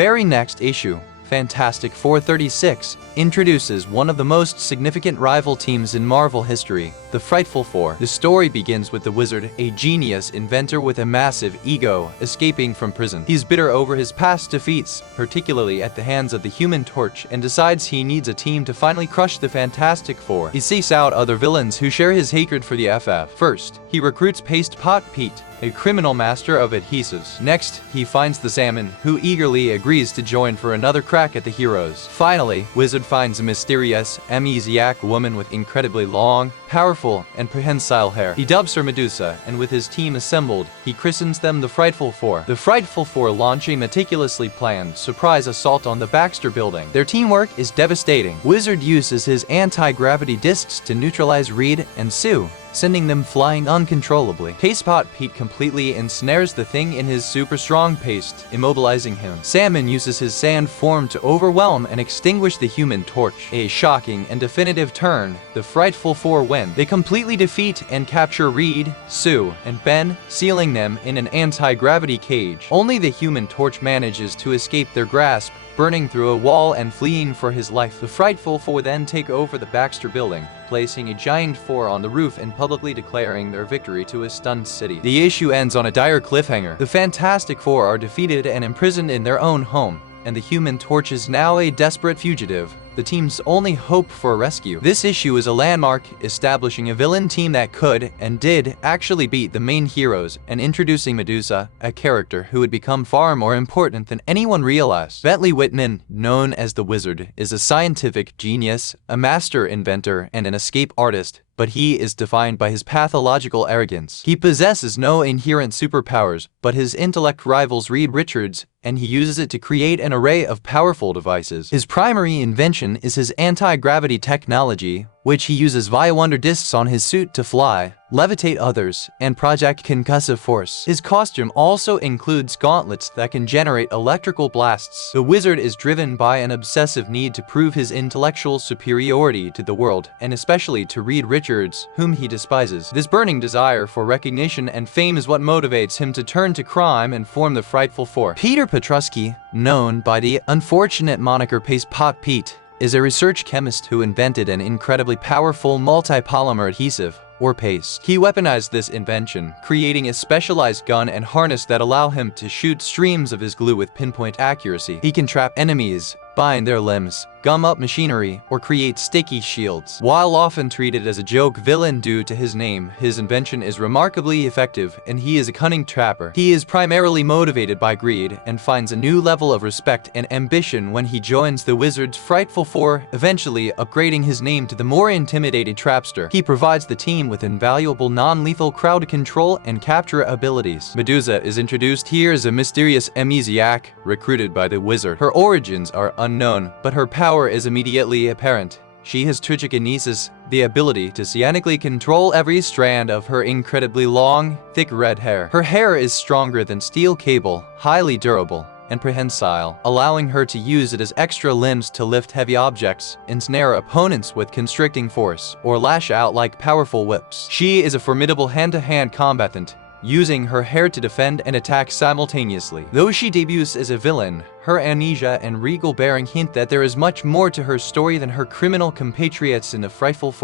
very next issue, Fantastic Four 36, introduces one of the most significant rival teams in Marvel history, the Frightful Four. The story begins with the Wizard, a genius inventor with a massive ego, escaping from prison. He's bitter over his past defeats, particularly at the hands of the Human Torch, and decides he needs a team to finally crush the Fantastic Four. He seeks out other villains who share his hatred for the FF. First, he recruits Paste Pot Pete, a criminal master of adhesives. Next, he finds the Sandman, who eagerly agrees to join for another crack at the heroes. Finally, Wizard finds a mysterious, amnesiac woman with incredibly long, powerful, and prehensile hair. He dubs her Medusa, and with his team assembled, he christens them the Frightful Four. The Frightful Four launch a meticulously planned, surprise assault on the Baxter building. Their teamwork is devastating. Wizard uses his anti-gravity discs to neutralize Reed and Sue, sending them flying uncontrollably. Paste Pot Pete completely ensnares the thing in his super strong paste, immobilizing him. Sandman uses his sand form to overwhelm and extinguish the Human Torch. A shocking and definitive turn, the Frightful Four win. They completely defeat and capture Reed, Sue, and Ben, sealing them in an anti-gravity cage. Only the Human Torch manages to escape their grasp, burning through a wall and fleeing for his life. The Frightful Four then take over the Baxter building, placing a giant four on the roof and publicly declaring their victory to a stunned city. The issue ends on a dire cliffhanger. The Fantastic Four are defeated and imprisoned in their own home, and the Human Torch is now a desperate fugitive, the team's only hope for rescue. This issue is a landmark, establishing a villain team that could, and did, actually beat the main heroes, and introducing Medusa, a character who would become far more important than anyone realized. Bentley Whitman, known as the Wizard, is a scientific genius, a master inventor, and an escape artist, but he is defined by his pathological arrogance. He possesses no inherent superpowers, but his intellect rivals Reed Richards, and he uses it to create an array of powerful devices. His primary invention is his anti-gravity technology, which he uses via wonder discs on his suit to fly, levitate others, and project concussive force. His costume also includes gauntlets that can generate electrical blasts. The Wizard is driven by an obsessive need to prove his intellectual superiority to the world, and especially to Reed Richards, whom he despises. This burning desire for recognition and fame is what motivates him to turn to crime and form the Frightful Four. Peter Petrusky, known by the unfortunate moniker Paste Pot Pete, is a research chemist who invented an incredibly powerful multi-polymer adhesive, or paste. He weaponized this invention, creating a specialized gun and harness that allow him to shoot streams of his glue with pinpoint accuracy. He can trap enemies, bind their limbs, gum up machinery, or create sticky shields. While often treated as a joke villain due to his name, his invention is remarkably effective, and he is a cunning trapper. He is primarily motivated by greed, and finds a new level of respect and ambition when he joins the Wizard's Frightful Four, eventually upgrading his name to the more intimidating Trapster. He provides the team with invaluable non-lethal crowd control and capture abilities. Medusa is introduced here as a mysterious amnesiac, recruited by the Wizard. Her origins are unknown, but her power is immediately apparent. She has trichokinesis, the ability to psionically control every strand of her incredibly long, thick red hair. Her hair is stronger than steel cable, highly durable, and prehensile, allowing her to use it as extra limbs to lift heavy objects, ensnare opponents with constricting force, or lash out like powerful whips. She is a formidable hand-to-hand combatant, using her hair to defend and attack simultaneously. Though she debuts as a villain, her amnesia and regal bearing hint that there is much more to her story than her criminal compatriots in the Frightful Four.